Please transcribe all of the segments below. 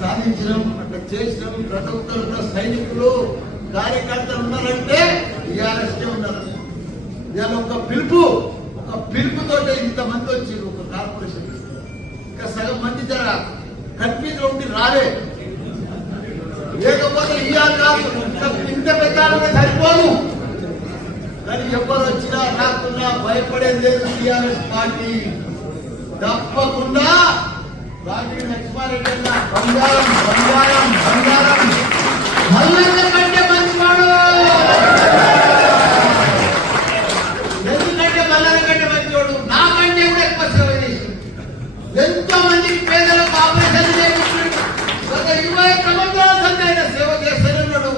సాధించడం అట్లా చేసినాం. ప్రతి ఒక్కరు సైనికులు కార్యకర్తలు ఉన్నారంటే టీఆర్ఎస్కే ఉన్నారు. ఇవాళ ఒక పిలుపుతో ఇంతమంది వచ్చారు ఒక కార్పొరేషన్. ఇంకా సగం మంది జర కన్ఫ్యూజ్ ఉండి రాలే, లేకపోతే ఇవాళ కాదు ఇంత పెద్ద సరిపోదు. కానీ ఎవరు వచ్చినా రాకున్నా భయపడేది లేదు. టీఆర్ఎస్ పార్టీ తప్పకుండా రాజీ లక్ష్మారెడ్డి అన్న బంగారం బంగారం బంగారం మల్లన్న కంటే మంచివాడు. ఎందుకంటే మల్లన్న కంటే మంచివాడు నాకంటే కూడా ఎక్కువ సేవ చేసి ఎంతో మందికి పేదలకు ఆపరేషన్ చేయించాడు. గత 20 సంవత్సరాల సంది ఆయన సేవ చేస్తూనే ఉన్నాడు.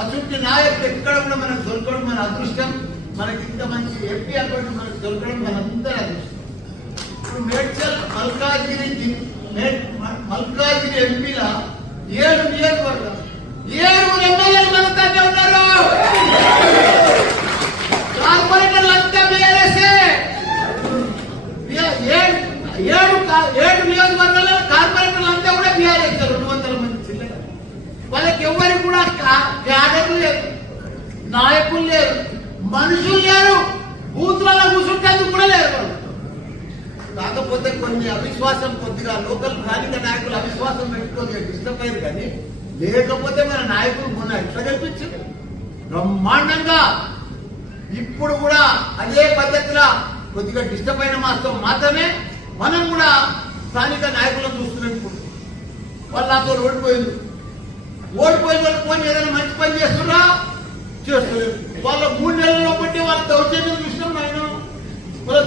అటువంటి నాయకుడు ఎక్కడ కూడా మనకు దొరకడం మన అదృష్టం. మనకి ఇంత మంచి ఎంపీ అటువంటి మనకు దొరకడం మనందరి అదృష్టం. ఇప్పుడు మేడ్చల్ మల్కాజిగిరి ఎంపీల 7 నియోజకవర్గాలు 7 ఎమ్మెల్యేలు మనతోనే ఉన్నారు. కార్పొరేటర్లు అంతా బీఆర్ఎస్ఏ. 7 నియోజకవర్గాల్లో కార్పొరేటర్లు అంతా కూడా బీఆర్ఎస్. 200 మంది చిల్లర. వాళ్ళకి ఎవరికి కూడా క్యాడర్లు లేరు, నాయకులు లేరు, మనుషులు లేరు, బూత్లలో కూర్చుంటేందుకు కూడా లేరు. కాకపోతే కొన్ని అవిశ్వాసం, కొద్దిగా లోకల్ స్థానిక నాయకులు అవిశ్వాసం పెట్టుకొని డిస్టర్బ్ అయ్యారు. కానీ లేకపోతే మన నాయకులు మొన్న ఎట్లా కనిపించారు బ్రహ్మాండంగా. ఇప్పుడు కూడా అదే పద్ధతిలో కొద్దిగా డిస్టర్బ్ అయిన మాత్రం మాత్రమే మనం కూడా స్థానిక నాయకులను చూస్తున్నాం. వాళ్ళు నాతో ఓడిపోయిన వాళ్ళు పోయి ఏదైనా మంచి పని చేస్తున్నా చేస్తున్నారు. వాళ్ళ 3 నెలల్లో బట్టి వాళ్ళ దౌర్జన్యం చూసినాం. ఆయన వాళ్ళ